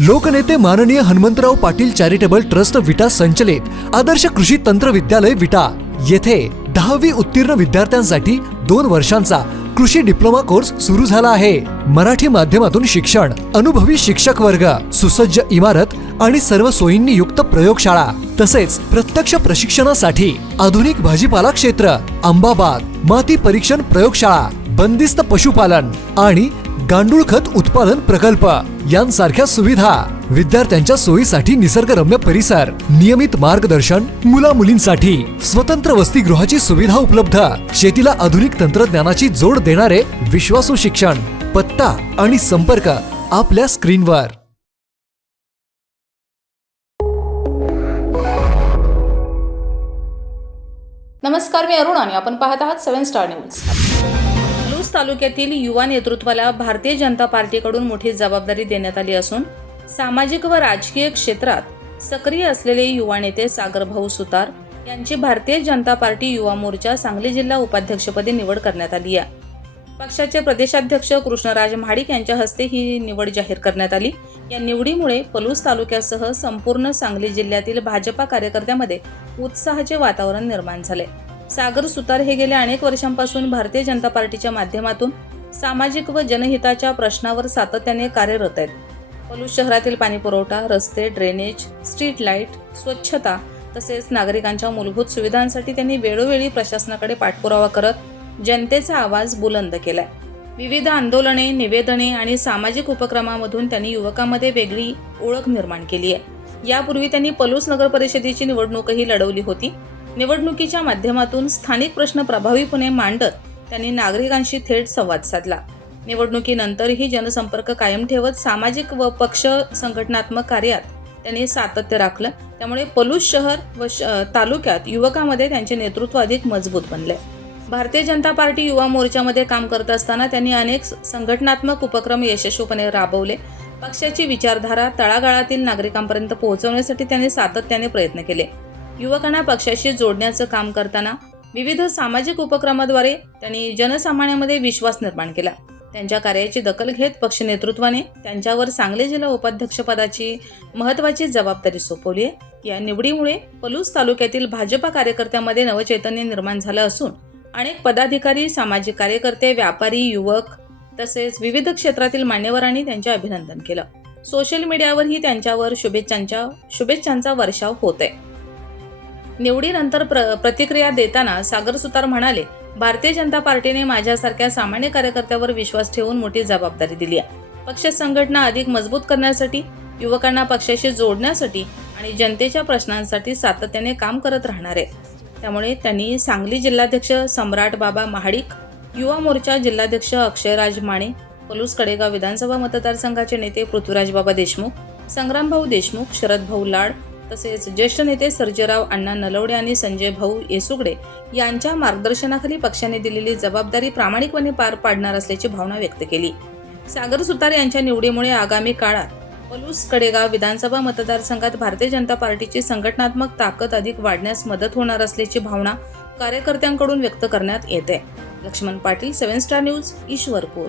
लोकनेते माननीय Hanumantrao Patil charitable trust विटा संचलित आदर्श कृषी तंत्र विद्यालय विटा येथे 10वी उत्तीर्ण विद्यार्थ्यांसाठी 2 वर्षांचा कृषी डिप्लोमा कोर्स सुरू झाला आहे। मराठी माध्यमातून शिक्षण, अनुभवी शिक्षक वर्ग, सुसज्ज इमारत आणि सर्व सोयींनी युक्त प्रयोगशाळा तसेच प्रत्यक्ष प्रशिक्षणासाठी आधुनिक भाजीपाला क्षेत्र, आंबा बाग, माती परीक्षण प्रयोगशाळा, बंदिस्त पशुपालन आणि गांडूळ खत उत्पादन प्रकल्प यांसारख्या सुविधा, विद्यार्थ्यांच्या सोयीसाठी निसर्गरम्य परिसर, नियमित मार्गदर्शन, मुला-मुलींसाठी स्वतंत्र वसतिगृहाची सुविधा उपलब्ध, शेतीला आधुनिक तंत्रज्ञानाची जोड देणारे विश्वासू शिक्षण। पत्ता आणि संपर्क आपल्या स्क्रीनवर। नमस्कार, मी अरुण आणि आपण पाहत आहात 7 स्टार न्यूज। पलूस तालुक्यातील युवा नेतृत्वाला भारतीय जनता पार्टीकडून मोठी जबाबदारी देण्यात आली असून सामाजिक व राजकीय क्षेत्रात सक्रिय असलेले युवा नेते सागर भाऊ सुतार यांची भारतीय जनता पार्टी युवा मोर्चा सांगली जिल्हा उपाध्यक्षपदी निवड करण्यात आली आहे। पक्षाचे प्रदेशाध्यक्ष कृष्णराज महाडिक यांच्या हस्ते ही निवड जाहीर करण्यात आली। या निवडीमुळे पलूस तालुक्यासह संपूर्ण सांगली जिल्ह्यातील भाजपा कार्यकर्त्यांमध्ये उत्साहाचे वातावरण निर्माण झाले। सागर सुतार हे गेल्या अनेक वर्षांपासून भारतीय जनता पार्टीच्या माध्यमातून सामाजिक व जनहिताच्या प्रश्नावर सातत्याने कार्यरत आहेत। पलूस शहरातील पाणी पुरवठा, रस्ते, ड्रेनेज, स्ट्रीट लाईट, स्वच्छता तसेच नागरिकांच्या मूलभूत सुविधांसाठी त्यांनी वेळोवेळी प्रशासनाकडे पाठपुरावा करत जनतेचा आवाज बुलंद केलाय। विविध आंदोलने, निवेदने आणि सामाजिक उपक्रमांमधून त्यांनी युवकांमध्ये वेगळी ओळख निर्माण केली आहे। यापूर्वी त्यांनी पलूस नगर परिषदेची निवडणूकही लढवली होती। निवडणुकीच्या माध्यमातून स्थानिक प्रश्न प्रभावीपणे मांडत त्यांनी नागरिकांशी थेट संवाद साधला। निवडणुकीनंतरही जनसंपर्क कायम ठेवत सामाजिक व पक्ष संघटनात्मक कार्यात त्यांनी सातत्य राखलं। त्यामुळे पलूस शहर व तालुक्यात युवकांमध्ये त्यांचे नेतृत्व अधिक मजबूत बनले। भारतीय जनता पार्टी युवा मोर्चामध्ये काम करत असताना त्यांनी अनेक संघटनात्मक उपक्रम यशस्वीपणे राबवले। पक्षाची विचारधारा तळागाळातील नागरिकांपर्यंत पोहोचवण्यासाठी त्यांनी सातत्याने प्रयत्न केले। युवकांना पक्षाशी जोडण्याचं काम करताना विविध सामाजिक उपक्रमाद्वारे त्यांनी जनसामान्यांमध्ये विश्वास निर्माण केला। त्यांच्या कार्याची दखल घेत पक्ष नेतृत्वाने त्यांच्यावर सांगली जिल्हा उपाध्यक्षपदाची महत्त्वाची जबाबदारी सोपवली आहे। या निवडीमुळे पलूस तालुक्यातील भाजपा कार्यकर्त्यांमध्ये नवचैतन्य निर्माण झालं असून अनेक पदाधिकारी, सामाजिक कार्यकर्ते, व्यापारी, युवक तसेच विविध क्षेत्रातील मान्यवरांनी त्यांचे अभिनंदन केलं। सोशल मीडियावरही त्यांच्यावर शुभेच्छांचा वर्षाव होत आहे। निवडीनंतर प्रतिक्रिया देताना सागर सुतार म्हणाले, भारतीय जनता पार्टीने माझ्यासारख्या सामान्य कार्यकर्त्यावर विश्वास ठेवून मोठी जबाबदारी दिली आहे। पक्ष संघटना अधिक मजबूत करण्यासाठी, युवकांना पक्षाशी जोडण्यासाठी आणि जनतेच्या प्रश्नांसाठी सातत्याने काम करत राहणार आहे। त्यामुळे त्यांनी सांगली जिल्हाध्यक्ष सम्राट बाबा महाडिक, युवा मोर्चा जिल्हाध्यक्ष अक्षयराज माने, पलूस कडेगाव विधानसभा मतदारसंघाचे नेते पृथ्वीराज बाबा देशमुख, संग्रामभाऊ देशमुख, शरदभाऊ लाड तसेच ज्येष्ठ नेते सर्जेराव अण्णा नलवडे आणि संजय भाऊ येसुगडे यांच्या मार्गदर्शनाखाली पक्षाने दिलेली जबाबदारी प्रामाणिकपणे पार पाडणार असल्याची भावना व्यक्त केली। सागर सुतार यांच्या निवडीमुळे आगामी काळात पलूस कडेगाव विधानसभा मतदारसंघात भारतीय जनता पार्टीची संघटनात्मक ताकद अधिक वाढण्यास मदत होणार असल्याची भावना कार्यकर्त्यांकडून व्यक्त करण्यात येते। Laxman Patil, 7 star news, Ishwarpur.